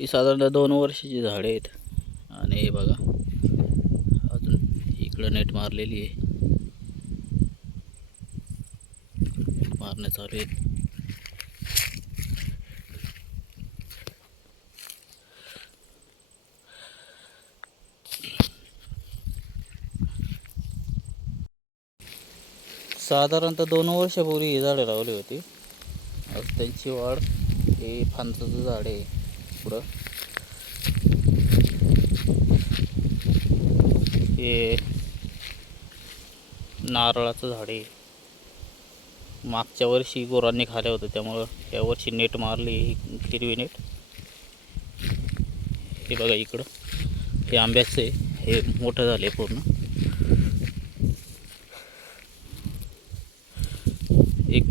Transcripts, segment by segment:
ही साधारणतः दोन वर्षाची झाडे आहेत. आणि हे बघा अजून इकडं नेट मारलेली आहे. मारणे चालू आहेत. साधारणतः दोन वर्षापूर्वी ही झाडं लावली होती. त्यांची वाढ हे फांदाचं झाड आहे. पुढं. हे नारळाचं झाड आहे. मागच्या वर्षी गुरांनी खाल्या होतं त्यामुळं या वर्षी नेट मारली ही हिरवी नेट. हे बघा इकडं. हे आंब्याचं आहे. हे मोठं झालं आहे पूर्ण. एक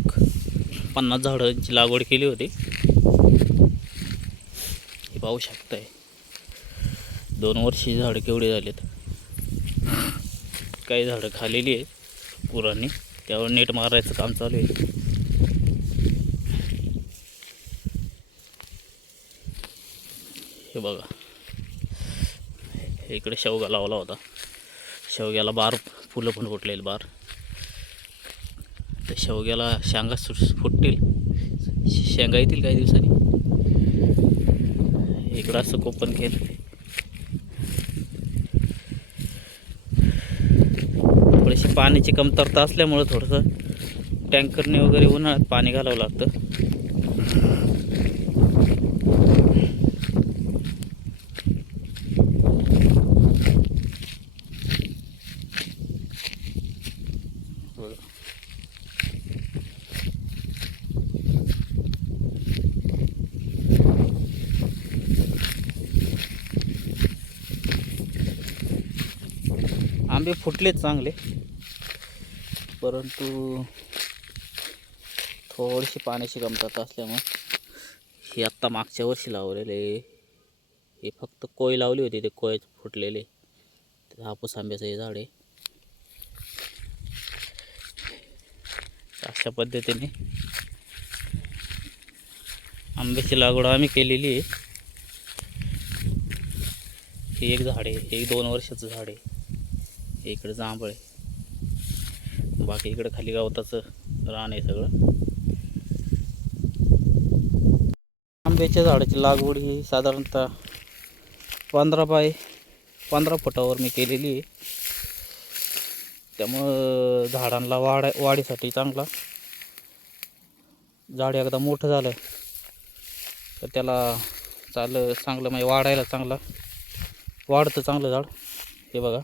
पन्नास झाडांची लागवड केली होती. पाहू शकताय. दोन वर्षी झाडं केवढे झालेत? काही झाडं खालेली आहेत पुराने. त्यावर नेट मारायचं काम चालू आहे. हे बघा. इकडे शेवगा लावला होता. शेवग्याला बार फुलं पण फुटलेली बार. तर शेवग्याला शेंगा सुट फुटतील. शेंगा येतील काही दिवसांनी. इकडं असं कोपन केलं. थोडीशी पाण्याची कमतरता असल्यामुळं थोडंसं टँकरने वगैरे उन्हाळ्यात पाणी घालावं लागतं. आंबे फुटलेत चांगले. परंतु थोडीशी पाण्याची कमतरता असल्यामुळे हे आत्ता मागच्या वर्षी लावलेले. हे फक्त कोय लावली होती ते कोय फुटलेले. ते हापूस आंब्याचं हे झाड आहे. अशा पद्धतीने आंब्याची लागवड आम्ही केलेली आहे. हे एक झाड आहे एक दोन वर्षाचं झाड आहे. हे इकडं जांभळ. आहे बाकी इकडं खाली गवताचं रान आहे सगळं. आंब्याच्या झाडाची लागवड ही साधारणतः पंधरा बाय पंधरा फुटावर मी केलेली आहे. त्यामुळं झाडांना वाढ वाढीसाठी चांगला. झाड एकदा मोठं झालं तर त्याला चाल चांगलं म्हणजे वाढायला चांगला. वाढतं चांगलं झाड. हे बघा.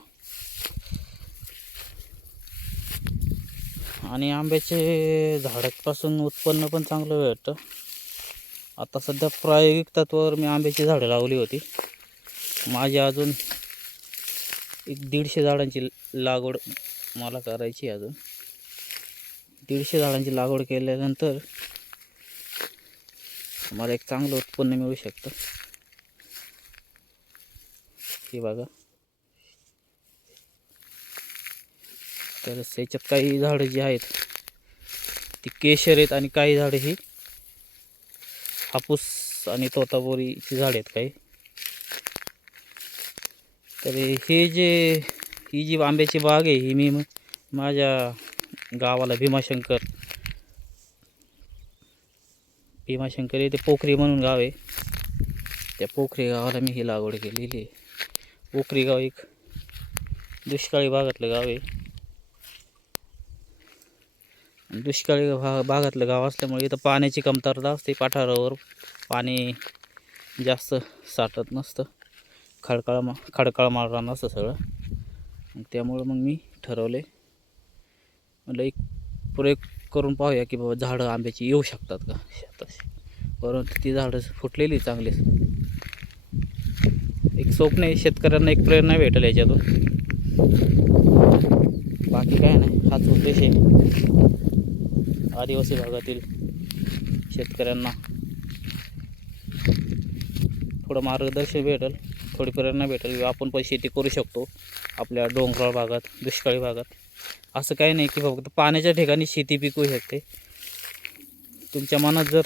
आणि आंब्याचे झाडापासून उत्पन्न पण चांगलं भेटतं. आता सध्या प्रायोगिक तत्वावर मी आंब्याची झाडं लावली होती. माझी अजून एक दीडशे झाडांची लागवड मला करायची अजून. दीडशे झाडांची लागवड केल्यानंतर मला एक चांगलं उत्पन्न मिळू शकतं. हे बघा. तर त्याच्यात काही झाडं जी आहेत ती केशर आहेत आणि काही झाडं ही हापूस आणि तोतापोरीची झाडे आहेत काही. तर हे जे ही जी आंब्याची बाग आहे ही मी माझ्या गावाला भीमाशंकर भीमाशंकर येथे पोखरी म्हणून गाव आहे. त्या पोखरी गावाला मी ही लागवड केलेली आहे. पोखरी गाव एक दुष्काळी भागातलं गाव आहे. दुष्काळी भा भागातलं गाव असल्यामुळे इथं पाण्याची कमतरता असते. पाठारावर पाणी जास्त साठत नसतं. खडकाळ मा खडकाळ मारला नसतं सगळं. त्यामुळं मग मी ठरवले म्हटलं एक प्रयोग करून पाहूया की बाबा झाडं आंब्याची येऊ शकतात का शेतात परंतु ती झाडं फुटलेली चांगली. एक स्वप्न आहे शेतकऱ्यांना एक प्रेरणा भेटेल याच्यातून. बाकी काय नाही हाच उद्देश आहे. आदिवासी भागातील शेतकऱ्यांना थोडं मार्गदर्शन भेटेल थोडी प्रेरणा भेटेल. आपण पण शेती करू शकतो आपल्या डोंगराळ भागात दुष्काळी भागात. असं काही नाही की फक्त पाण्याच्या ठिकाणी शेती पिकवू शकते. तुमच्या मनात जर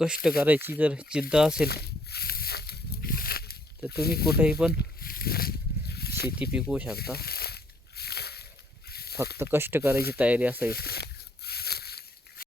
कष्ट करायची जर जिद्द असेल तर तुम्ही कुठेही पण शेती पिकवू शकता. फक्त कष्ट करायची तयारी असायची.